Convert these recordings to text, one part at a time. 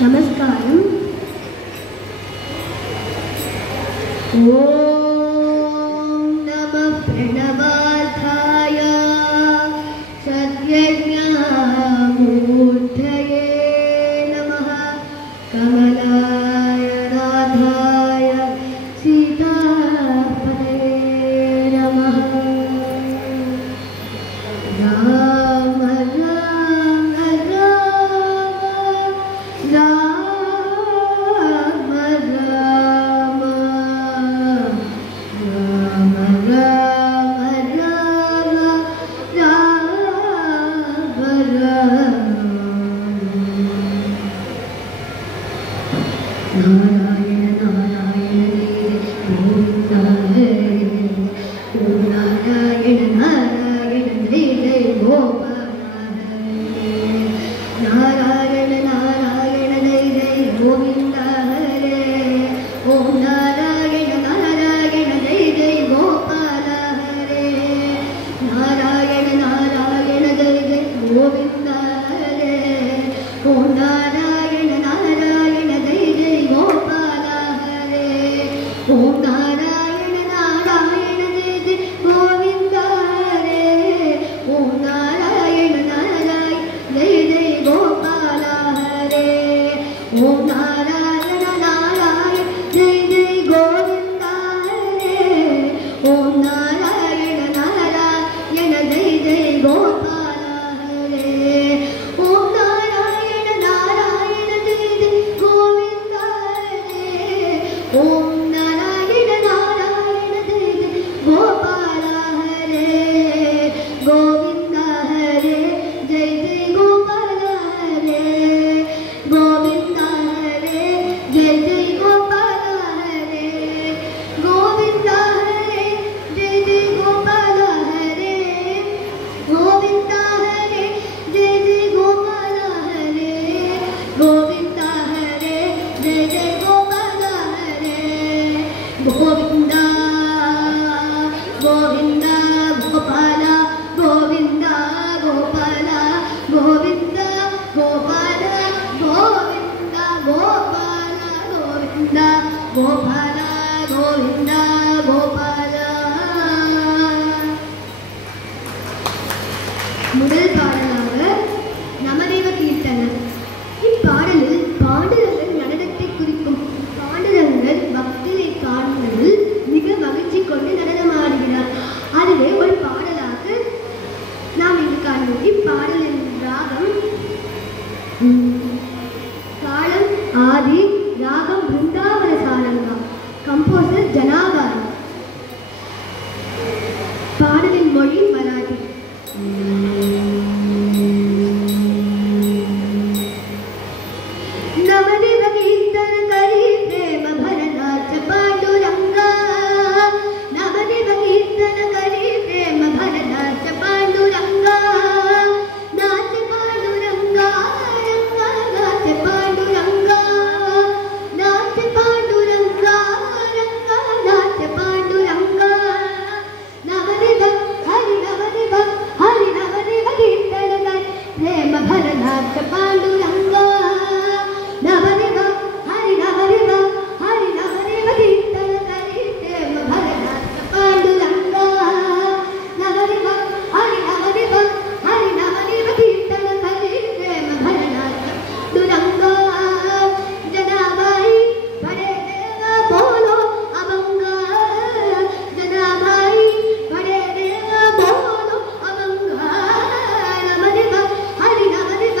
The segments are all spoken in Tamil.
நமஸ்காரம். ஓம் நம பிரணவார்த்தாய சத்யஞானமூர்த்தயே நமः. கமலாய ராதாய சீதாபதே நமः. ராம ராம ராம ராம ராம ராம ராம ராம நாராயண நாராயண கோவிந்த ஓம் நாராயண நாராயண ஜெய கோபால நாராயண நாராயண ஜெய கோவிந்த ஹரே. ஓம் நாராயண நாராயண ஜெய கோபால ஹரே. நாராயண நாராயண ஜெய கோவிந்த ஹரே. ஓம் நாராயண நாராயண ஜெய கோபால ஹரே. ஓம் நாராயண நாராயண ஜெய கோவிந்த ஹரே. ஓம் நாராயண நாராயண ஜெய கோபால ஹரே. ஓம் நாராயண நாராயண ஜெய கோவிந்த ஹரே. ஓம் நாராயண நாராயண ஜெய கோபால ஹரே. ஓம் நாராயண நாராயண ஜெய கோவிந்த ஹரே. ஓம் நாராயண நாராயண ஜெய கோபால ஹரே. கோவிந்த ஹரே ஜெய கோபால ஹரே. கோவிந்த ஹரே ஜெய கோபால ஹரே. கோவிந்த ஹரே ஜெய கோபால ஹரே. கோவிந்த ஹரே ஜெய கோபால ஹரே. கோவிந்த ஹரே ஜெய கோபால ஹரே. கோவிந்த கோவிந்த கோபால கோவிந்த கோபால கோவிந்த கோபால கோவிந்த கோபால கோவிந்த கோபால கோவிந்த கோபால. முதல் பாடலாக நமதேவ கீர்த்தனம். இப்பாடலில் பாண்டுரங்கன் நடனத்தை குறிக்கும். பாண்டுரங்கன் பக்தியை காண்பதில் மிக மகிழ்ச்சி கொண்டு நடனமாடுகிறார். அதுவே ஒரு பாடலாக நாம் இங்கு காண்போம். இப்பாடலின் ராகம் தாளம் ஆதி, ராகம் பிருந்தாவன சாரங்கா, கம்போசர் ஜனாகாரம். பாடலின் மொழி மராட்டி. नवदेव कीर्तन करी प्रेम भरनाथ पांडुरंगा. नवदेव कीर्तन करी प्रेम भरनाथ पांडुरंगा. नाथ पांडुरंगा रंगा नाथ पांडुरंगा. नाथ पांडुरंगा रंगा नाथ पांडुरंगा. नवदेव हरि नवदेव कीर्तन करी प्रेम भरनाथ पांडुरंगा. नवदेव हरि नवदेव कीर्तन करी प्रेम भरनाथ पांडुरंगा. नवदेव हरि नवदेव कीर्तन करी प्रेम भरनाथ पांडुरंगा. जनाबाई बड़े देव बोलो अभंगा. जनाबाई बड़े देव बोलो अभंगा. नवदेव हरि नवदेव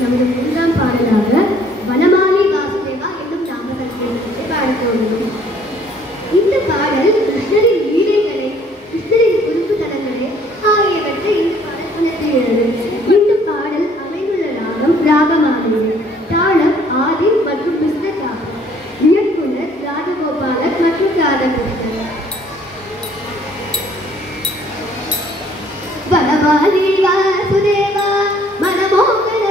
நமது மூன்றாம் பாடலாக வனமாலி வாசுதேவா என்னும் நாமகத்தை பாடத்தோன்றும். இந்த பாடல் கிருஷ்ணரின் லீலைகளை, கிருஷ்ணரின் குறிப்புத்தலங்களை ஆகியவற்றை இந்த பாடல் உணர்த்துகிறது. இந்த பாடல் அமைந்துள்ள ராகம் ராகமானது. தாளம் ஆதி மற்றும் கிருஷ்ண தாளம். இயக்குனர் ராஜகோபாலன் மற்றும் ராதாகிருஷ்ணன். வனமாலி வாசுதேவா மனமோகன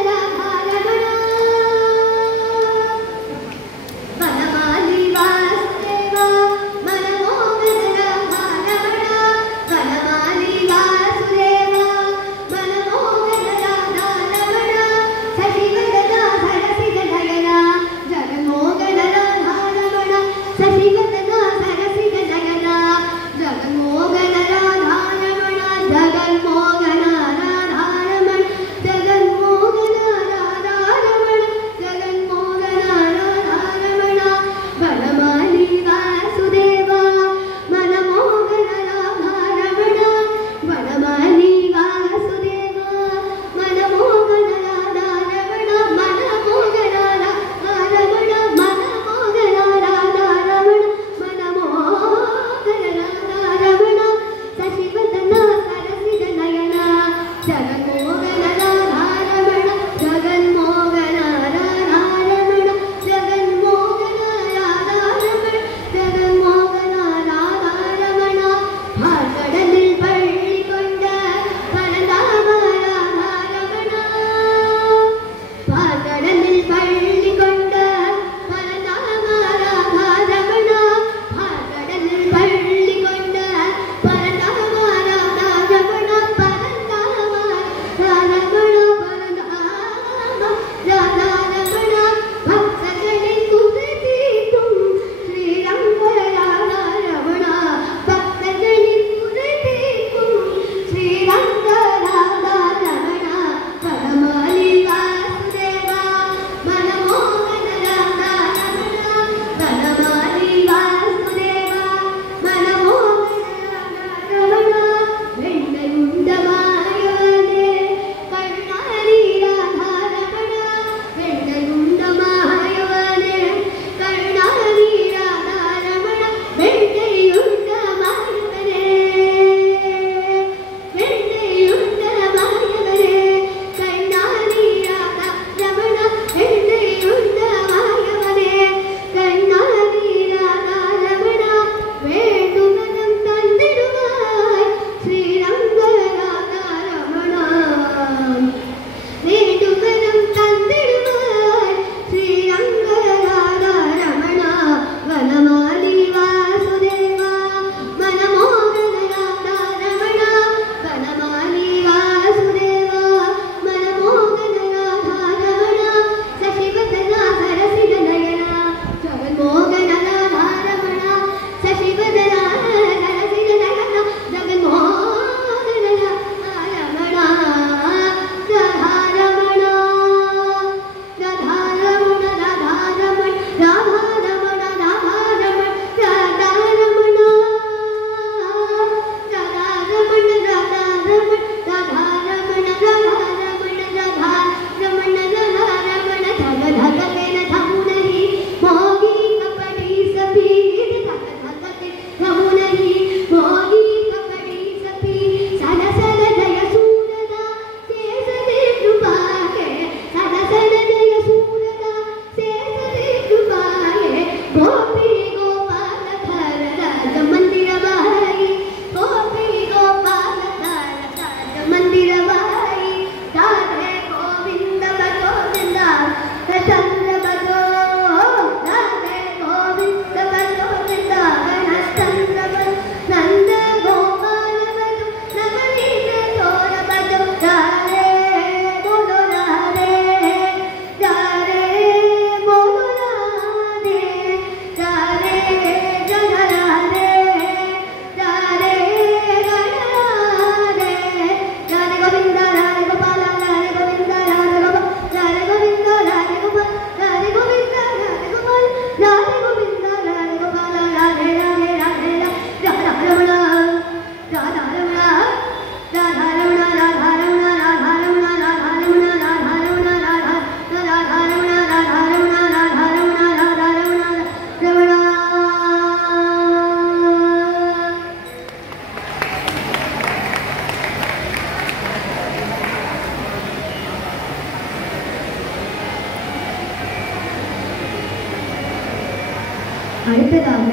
அடுத்ததாக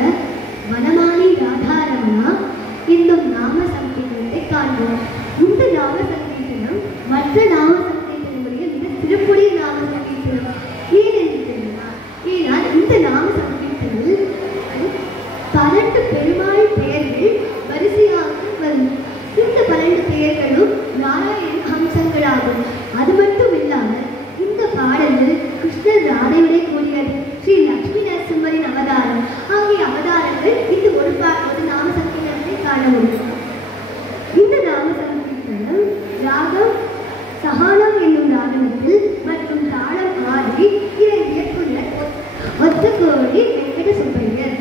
வனமாலி ராதாரமணா என்னும் நாம சங்கீர்த்தனத்தை காண்போம். இந்த நாம சங்கீர்த்தனம் மற்ற நாம சங்கீர்த்தனங்களுடைய மிக சிறப்புடைய நாம சங்கீர்த்தனம். ஏனென்று தெரியுமா? ஏனால் இந்த நாம சங்கீர்த்தனில் 12 பெருமாள் பெயர்கள் வரிசையாக வரும். இந்த 12 பெயர்களும் நாராயண அம்சங்களாகும். அது மட்டும் இல்லாமல் இந்த பாடலில் கிருஷ்ணர் ராதையுடைய கூடியது ஸ்ரீ லட்சுமி நரசிம்மரின் அவதாரம் ஆகிய அவதாரங்கள் இந்த ஒரு நாம சங்கீர்த்தனத்தை காண முடியும். இந்த நாம சங்கீர்த்தனம் ராகம் சஹானம் என்னும் ராகத்தில் மற்றும் தாளம் ஆடி இதை இயக்குனர் ஒத்தகோடி வெங்கட சுப்பையர்.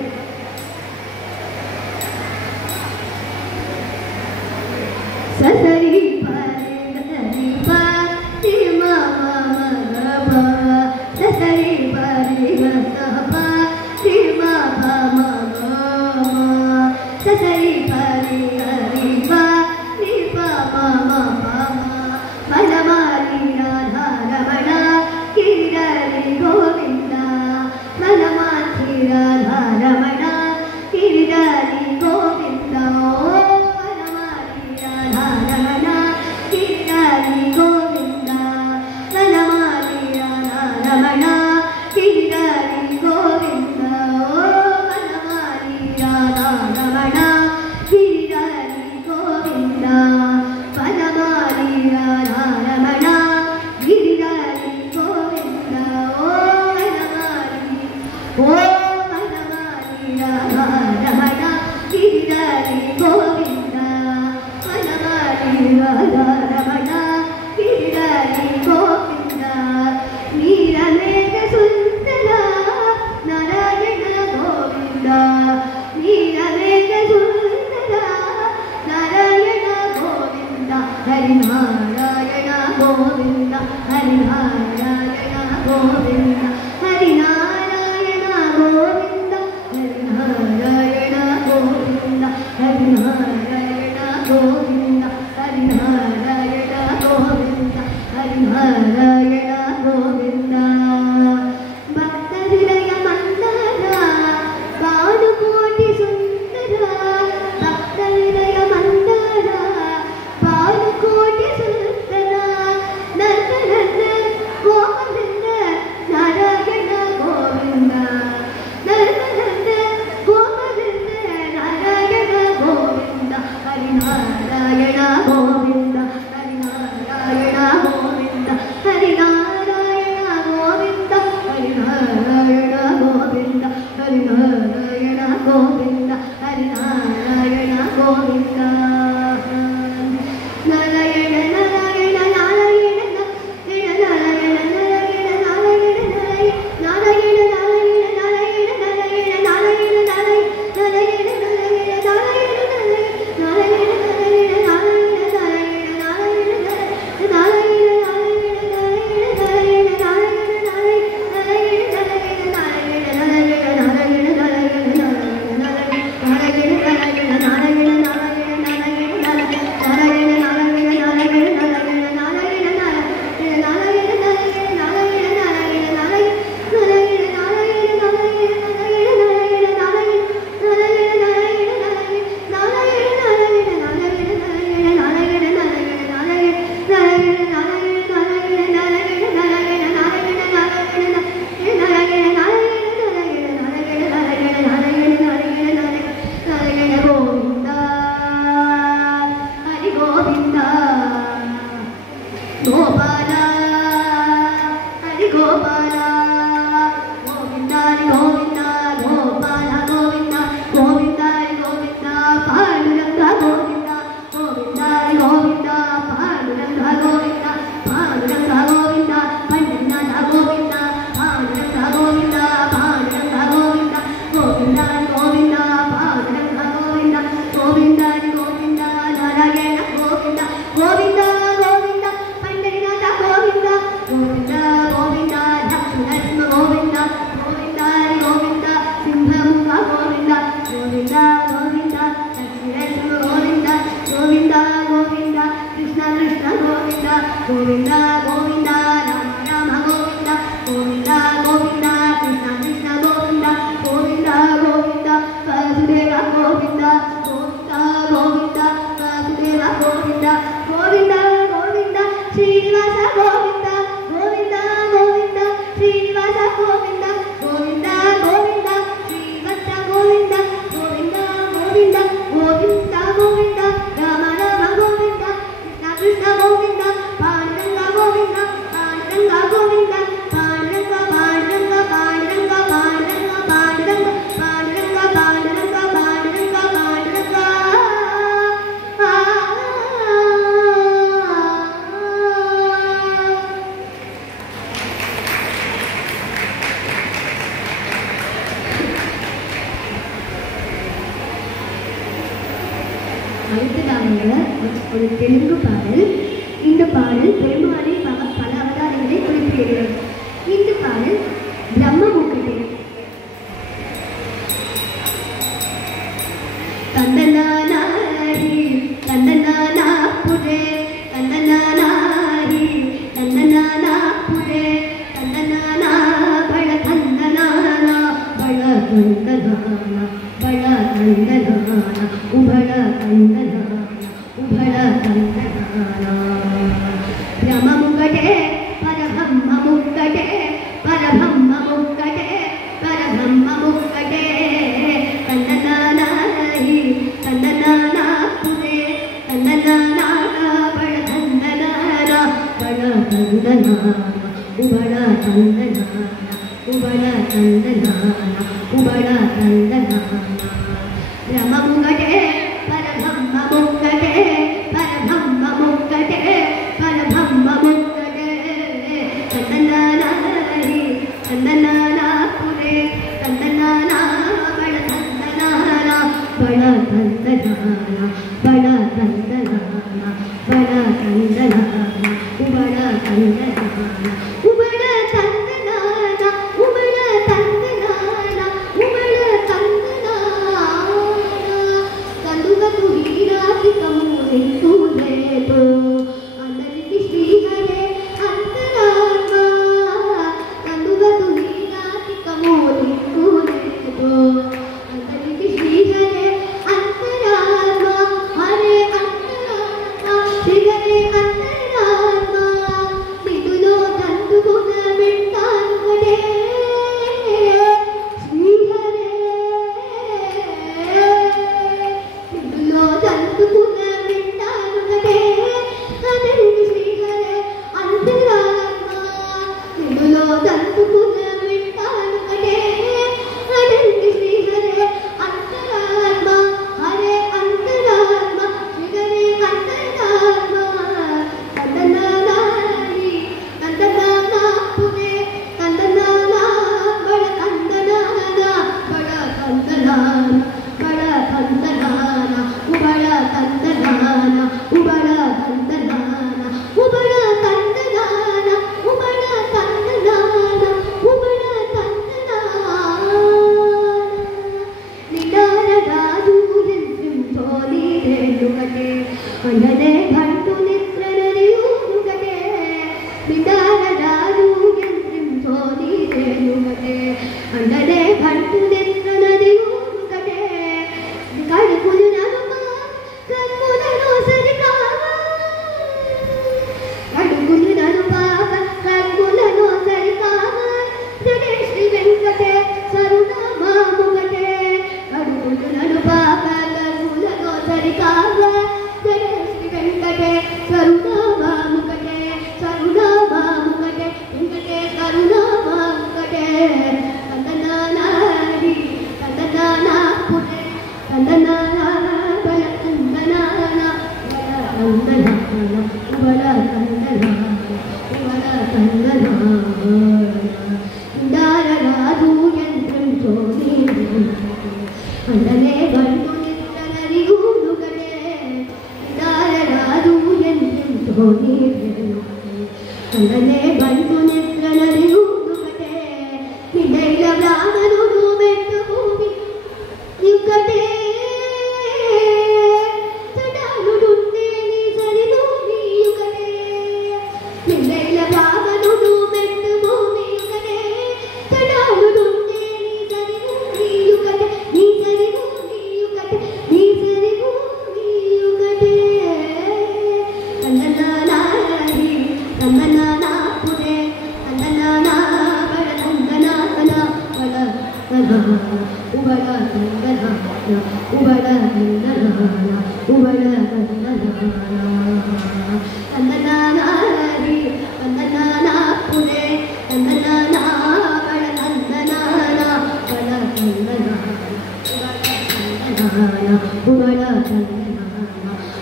சசரி பரி ப தி ம ம க ப சசரி பரி க ப தி ம ப ம க ம சசரி பரி ப தி ப ம ம ப ம வனமாலி ராதாரமணா கிரிதரி கோவிந்தா வனமாலி ராதாரமணா கிரிதரி கோவிந்தா அடுத்ததாக ஒரு தெலுங்கு பாடல். இந்த பாடல் பெருமாளின் பல அவதாரங்களை குறிப்பிடுகிறது. இந்த பாடல் பிரம்மமுகட்டே. தந்தனானாரி தந்தனானா புரே தந்தனானாரி தந்தனானா புரே தந்தனானா பழ தந்தனானா பழ தந்தனானா பழ தந்தனானா உபழ தந்தனானா உபழ தந்தனானா பிரம்மமுகட்டே பரபிரம்மமுகட்டே பரபிரம்மமுகட்டே பரபிரம்மமுகட்டே தந்தனானாரி தந்தனானா புரே தந்தனானா பழ தந்தனானா பழ தந்தனானா உபழ தந்தனானா உபழ தந்தனானா உபழ தந்தனானா பிரம்மமுகட்டே பரபிரம்மமுகட்டே பரபிரம்மமுகட்டே பரபிரம்மமுகட்டே தந்தனானாரி தந்தனானா புரே தந்தனானா பழ தந்தனானா பழ தந்தனானா பழ தந்தனானா பழ தந்தனானா உபழ தந்தனானா உபழ தந்தனானா உபழ தந்தனானா உபழ தந்தனானா కందుగతు వీరాధికము నింపులేదో అందరికి శ్రీహరే అంతరాత్మ కందుగతు వీరాధికము నింపులేదో అందరికి శ్రీహరే అంతరాత్మ హరే అంతరాత్మ శ్రీహరే అంతరాత్మ నిదులో తందుకున వింటానుగడే శ్రీహరే నిదులో తందుకున వింటానుగడే అందరికి శ్రీహరే అంతరాత్మ నిదులో తందుకున వింటానుగడే అందరికి శ్రీహరే అంతరాత్మ హరే అంతరాత్మ శ్రీహరే అంతరాత్మ తందనానారి తందనానా పురే తందనానా బడ తందనానా బడ తందనానా బడ తందనానా ఉబడ తందనానా ఉబడ తందనానా ఉబడ తందనానా ఉబడ తందనానా ఉబడ తందనానా నిడార రాజు నింతో నీరేలుగటే అండనే భంటు నిద్రనరియుగటే నిడార రాజు నింతో నీరేలుగటే అండనే భంటు నిద్రనరియుగటే కడుపులు నరుమా కన్నులను సరికావా కడుపులు నరుమా కన్నులను సరికావా జడే శ్రీ వెంకటే సరుణమాముగటే కడుపులు నరుమా కన్నులను సరికావా జడే శ్రీ వెంకటే సరుణమాముగటే సరుణమాముగటే వెంకటే కరుణమాముగటే తందనానారి తందనానా పురే తందనానా బల తందనానా బల తందనానా ఉబల తందనానా ఉబల తందనానా ఇందార రాజు యంత్రం చోరీ అందనే బంటు నిద్రనరియుగటే ఇందార రాజు యంత్రం చోరీ అందనే బంటు నిద్రనరియుగటే నిడైల బ్రాహ్మణుడు మెట్టు భూమి యుగటే తడాలుడుండే నీ సరిభూమి యుగటే నిడైల బ్రాహ్మణుడు మెట్టు భూమి యుగటే తడాలుడుండే నీ సరిభూమి యుగటే నీ సరిభూమి యుగటే నీ సరిభూమి యుగటే తందనానారి తందనానా పురే తందనానా బడ తందనానా బడ తందనానా ఉబడ తందనానా ఉబడ తందనానా ఉబడ తందనానా తందనానారి తందనానా పురే తందనానా బడ తందనానా బడ తందనానా ఉబడ తందనానా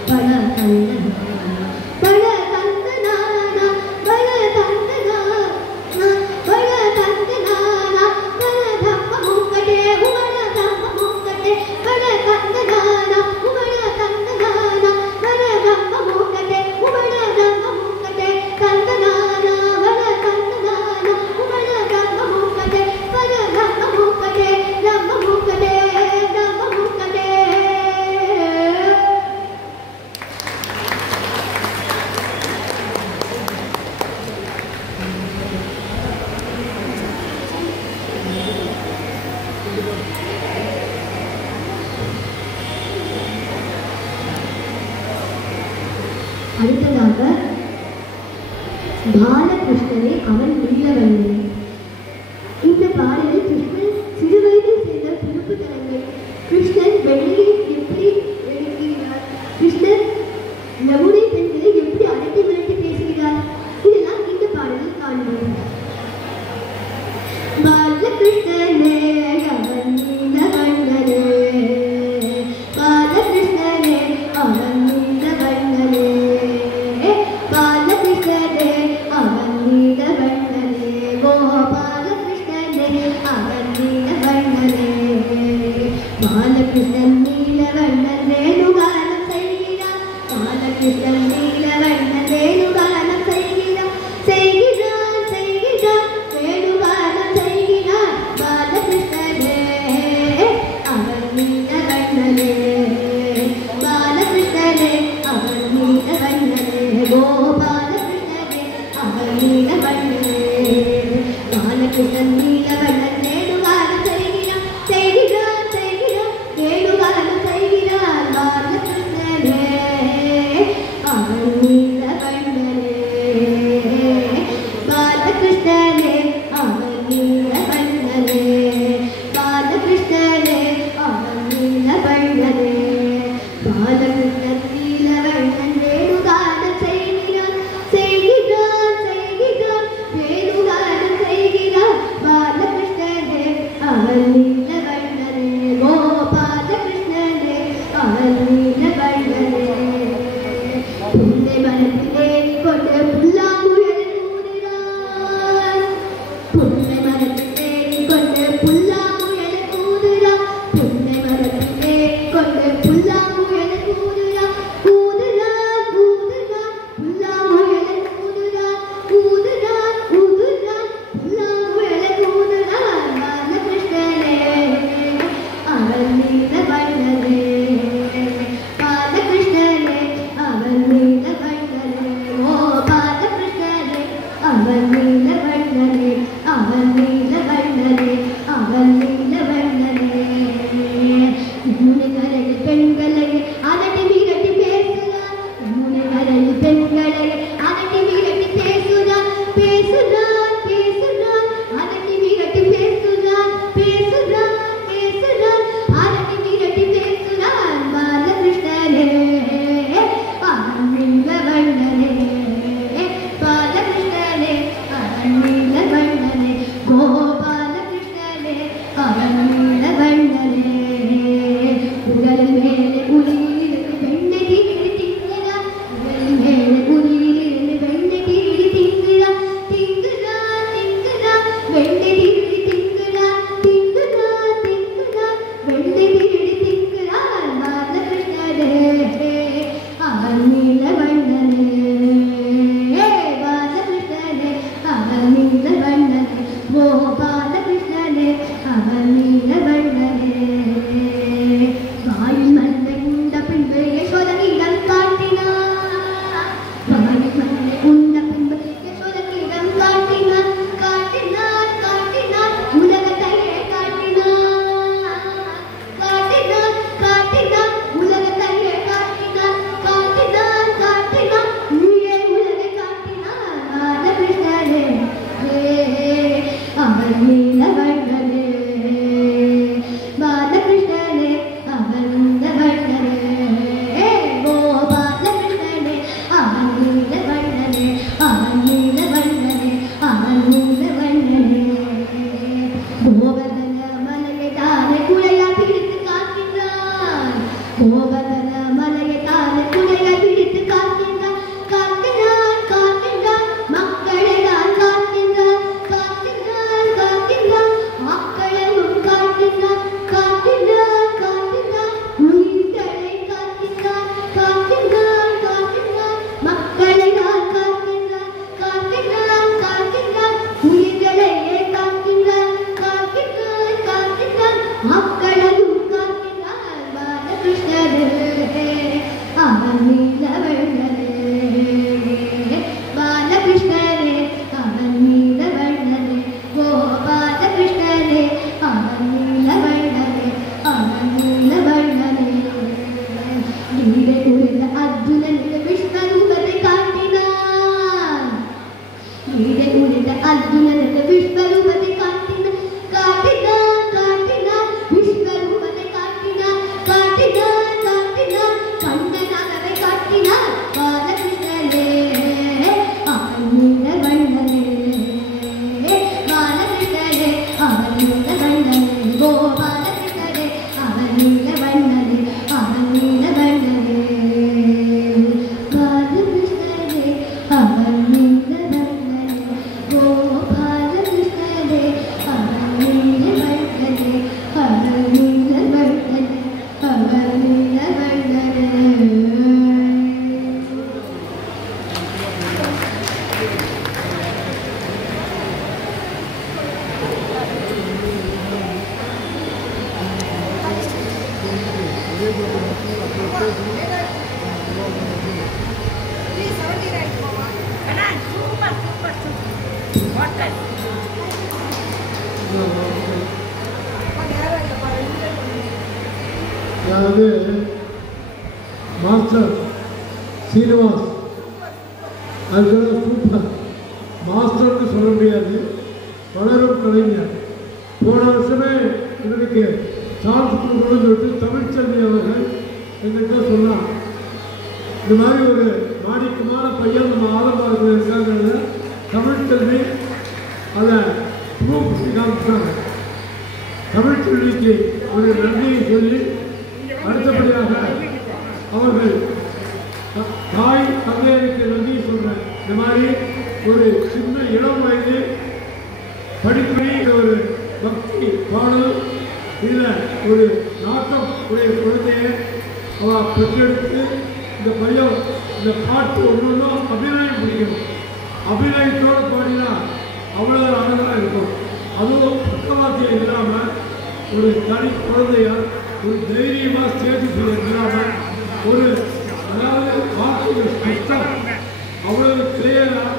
బడ తందనానా బడ తందనానా బడ తందనానా బడ తందనానా బడ ధమ్మముగటే ఉబడ ధమ్మముగటే బడ తందనానా ఉబడ తందనానా பாலகிருஷ்ணனே அவன் நீலவண்ணனே. இந்த பாடலில் கிருஷ்ணன் சிறுவயதில் செய்த துணுப்பு தலங்கள், கிருஷ்ணன் வெள்ளையை எப்படி எடுக்கிறார், கிருஷ்ணன் யமுனை பெண்களை எப்படி அடக்கி மிரட்டி பேசுகிறார், இதெல்லாம் இந்த பாடலில் காண்போம். பாலகிருஷ்ணனே அவன் நீலவண்ணனே, பாலகிருஷ்ணனே அவன் நீலவண்ணனே, பாலகிருஷ்ணனே அவன் நீலவண்ணனே, கோபாலகிருஷ்ணனே அவன் நீலவண்ணனே. பாலகிருஷ்ணன் நீலவண்ணன் வேணுகானம் செய்கிறான், பாலகிருஷ்ணன் நீலவண்ணன் வேணுகானம் செய்கிறான், செய்கிறான் செய்கிறான் வேணுகானம் செய்கிறான். பாலகிருஷ்ணனே அவன் நீலவண்ணனே, பாலகிருஷ்ணனே அவன் நீலவண்ணனே, கோபாலகிருஷ்ணனே அவன் நீலவண்ணனே. பாலகிருஷ்ணன் நீலவண்ணன் வேணுகானம் செய்கிறான், செய்கிறான் செய்கிறான் வேணுகானம் செய்கிறான். பாலகிருஷ்ணனே அவன் நீலவண்ணனே, பாலகிருஷ்ணனே அவன் நீலவண்ணனே, பாலகிருஷ்ணனே அவன் நீலவண்ணனே. பாலகிருஷ்ணன் நீலவண்ணன் வேணுகானம் செய்கிறான், செய்கிறான் செய்கிறான் வேணுகானம் செய்கிறான். பாலகிருஷ்ணனே அவன் நீலவண்ணனே, கோபாலகிருஷ்ணனே அவன் நீலவண்ணனே. புன்னை மரத்திலே கொண்டு புல்லாங்குழல் ஊதுகிறான், புன்னை மரத்திலே கொண்டு புல்லாங்குழல் ஊதுகிறான், புன்னை மரத்திலே கொண்டு புல்லாங்குழல் ஊதுகிறான், ஊதுகிறான் ஊதுகிறான் புல்லாங்குழல் ஊதுகிறான், ஊதுகிறான் ஊதுகிறான் புல்லாங்குழல் ஊதுகிறான். பாலகிருஷ்ணனே அவன் நீலவண்ணனே, பாலகிருஷ்ணனே அவன் நீலவண்ணனே, ஓ பாலகிருஷ்ணனே அவன் நீலவண்ணனே, அவன் நீலவண்ணனே, அவன் நீலவண்ணனே. யமுனை கரையில் பெண்களை அதட்டி விரட்டி பேசுகிறான், யமுனை கரையில் பெண்களை அதட்டி விரட்டி பேசுகிறான், பேசுகிறான் பேசுகிறான் அதட்டி விரட்டி பேசுகிறான், பேசுகிறான் பேசுகிறான் அதட்டி விரட்டி பேசுகிறான். பாலகிருஷ்ணனே அவன் நீலவண்ணனே, பாலகிருஷ்ணனே அவன் நீலவண்ணனே, கோபாலகிருஷ்ணனே அவன் நீலவண்ணனே. உடலில் மேலே உரியிலிருந்து வெண்ணெய் தீடி திங்கிறான், உடலில் மேலே உரியிலிருந்து வெண்ணெய் தீடி திங்கிறான், திங்குகிறான் திங்குகிறான் வெண்ணெய் தீடி திங்குகிறான், திங்குகிறான் திங்குகிறான் வெண்ணெய் தீடி திங்குகிறான். பாலகிருஷ்ணனே அவன் நீலவண்ணனே, பாலகிருஷ்ணனே அவன் நீலவண்ணனே, கோபாலகிருஷ்ணனே அவன் நீலவண்ணனே. வாயில் மண்ணை உண்ட பின்பு யசோதனிடம் காட்டினான், வாயில் மண்ணை உண்ட பின்பு யசோதனிடம் காட்டினான், காட்டினான் காட்டினான் உலகத்தையே காட்டினான், காட்டினான் காட்டினான் உலகத்தையே காட்டினான், காட்டினான் காட்டினான் நீயே உலகை காட்டினான். பாலகிருஷ்ணனே அவன் நீலவண்ணனே, பாலகிருஷ்ணனே அவன் நீலவண்ணனே, கோபாலகிருஷ்ணனே அவன் நீலவண்ணனே, அவன் நீலவண்ணனே, அவன் நீலவண்ணனே. கோவர்தன மலையை தானே குழையாய் பிடித்து காக்கின்றான், கோவர்தன மலையை தானே குழையாய் பிடித்து காக்கின்றான், காக்கின்றான் காக்கின்றான் மக்களை தான் காக்கின்றான், காக்கின்றான் காக்கின்றான் மக்களையும் காக்கின்றான், காக்கின்றான் காக்கின்றான் உயிர்களை காக்கின்றான், காக்கின்றான் காக்கின்றான் மக்களை தான் காக்கின்றான், காக்கின்றான் காக்கின்றான் உயிர்களையே காக்கின்றான், காக்கின்றான் காக்கின்றான் மக்களையும் காக்கின்றான். பாலகிருஷ்ணனே அதாவது மாஸ்டர் சீனிவாஸ் அதுக்கு சூப்பர் மாஸ்டர்னு சொல்ல முடியாது, வளரும் கலைஞர். போன வருஷமே இவருக்கு சான்ஸ் கொடுக்கணும்னு சொல்லிட்டு தமிழ்ச்செல்வி அவர்கள் என்கிட்ட சொன்னார். இந்த மாதிரி ஒரு மாணிக்கமான பையன் நம்ம ஆலம்பாளத்தில் இருக்காங்கிறத தமிழ்ச்செல்வி அதை ப்ரூவ் பண்ணி காமிச்சாங்க. தமிழ்ச்செல்விக்கு ஒரு நன்றியை சொல்லி அடுத்தபடியாக அவர்கள் தாய் தந்தையருக்கு நன்றி சொல்கிறேன். இந்த மாதிரி ஒரு சின்ன இளம் வயது படிப்படி ஒரு பக்தி பாடல் இல்லை ஒரு நாட்டம் உடைய குழந்தையை அவள் பெற்றெடுத்து இந்த பையன் இந்த பாட்டு ஒன்றும் அபிநயம் பிடிக்கணும். அபிநயத்தோடு பாடினா அவ்வளோ அழகாக இருக்கும். அதுவும் பக்கவாத்தியம் இல்லாமல் ஒரு தனி குழந்தையால் ஒரு தைரியமாக ஸ்டேஜ் இல்லாமல் ஒரு அதாவது வாக்குகள் கஷ்டம் அவ்வளவு கிளியராக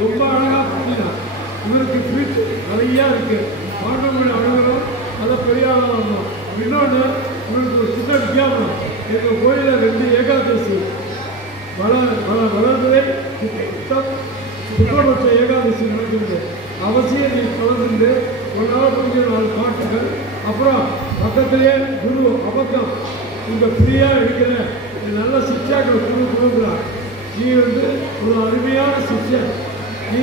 ரொம்ப அழகாக பண்ணினார். இவருக்கு ஃபியூச்சர் நிறையா இருக்குது. பாண்டவங்களை அழகணும், அதை பெரிய ஆளாக வரணும். இன்னொன்று இவருக்கு ஒரு சின்ன வித்தியாசம், எங்கள் கோயிலில் 2 ஏகாதசி வளர்ந்ததே சுக்கரபட்ச ஏகாதசி நடக்குது. அவசியம் நீ தொடர்ந்து 1 நாள் 4 பாட்டுகள், அப்புறம் பக்கத்திலேயே குரு அபக்கம் இங்கே ஃப்ரீயாக எடுக்கிற நல்ல சிக்ஷாக்கள் கொடுக்குறார். நீ ஒரு அருமையான சிக்ஷன். நீ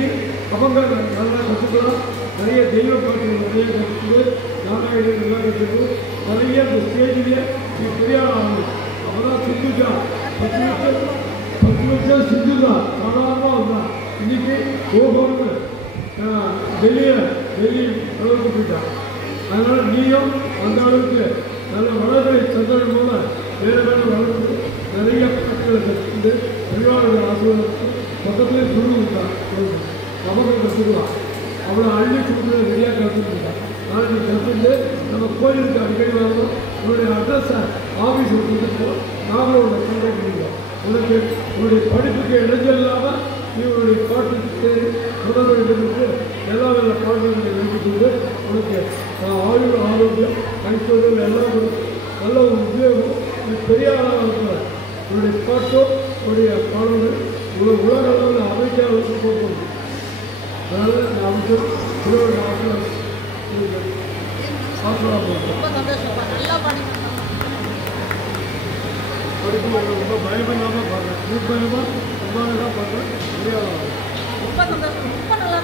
அவங்க நல்லா கற்றுக்கலாம். நிறைய தெய்வ பாட்டுகள் நிறைய கற்றுக்கு, நாராயணன் நல்லா கற்றுக்கு, நிறைய இந்த ஸ்டேஜிலே நீ பெரிய ஆகணும். அவதான் சிந்துஜா 10 லட்சம் சிந்துஜா சாதாரணமாக வந்தான். இன்னைக்கு ஓஹோன்னு டெல்லி அளவுக்கு போயிட்டான். அதனால் நீயும் அந்த அளவுக்கு நல்ல வளர்களை சந்தோஷம் போல வேறு வேறு வளர்ந்து நிறைய பாட்டுகளை கற்றுக்கிட்டு பெரியவாளர்கள் ஆசீர்வாதத்து பக்கத்துலேயே சொல்லி கொடுத்தான். நமக்கு கற்றுக்கலாம். அவ்வளோ அள்ளி கொடுத்து ரெடியாக கற்றுக்கிட்டான். ஆனால் நீ கற்றுட்டு நம்ம கோயிலுக்கு அடிக்கடி வரணும். உன்னுடைய அட்ரஸை ஆஃபீஸ் கொடுத்துட்டு நாங்களும் உன்னை கான்டாக்ட் பண்ணிக்கலாம். உனக்கு உன்னுடைய படிப்புக்கு இடைஞ்சல் இல்லாமல் நீ உன்னுடைய பாட்டுக்கு தொடர வேண்டும் என்று எல்லா வேலை பாடல்களை எழுதிக்கொண்டு உனக்கு ஆயுள் ஆரோக்கியம் ஐஸ்வர்யம் எல்லாம் நல்ல ஒரு உத்தியோகம் நீ பெரிய ஆளாக இருக்கிற உன்னுடைய பாட்டோ உன்னுடைய பாடல்கள் உலக அளவில் அமைதியாக போகணும். அதனால் இந்த அமைச்சர் படிப்பு ரொம்ப பயமில்லாமல் பாடுறேன். பயமாக ரொம்ப அழகாக பாடுறேன். பெரிய ஆளாக ரொம்ப சந்தோஷம். ரொம்ப நல்லா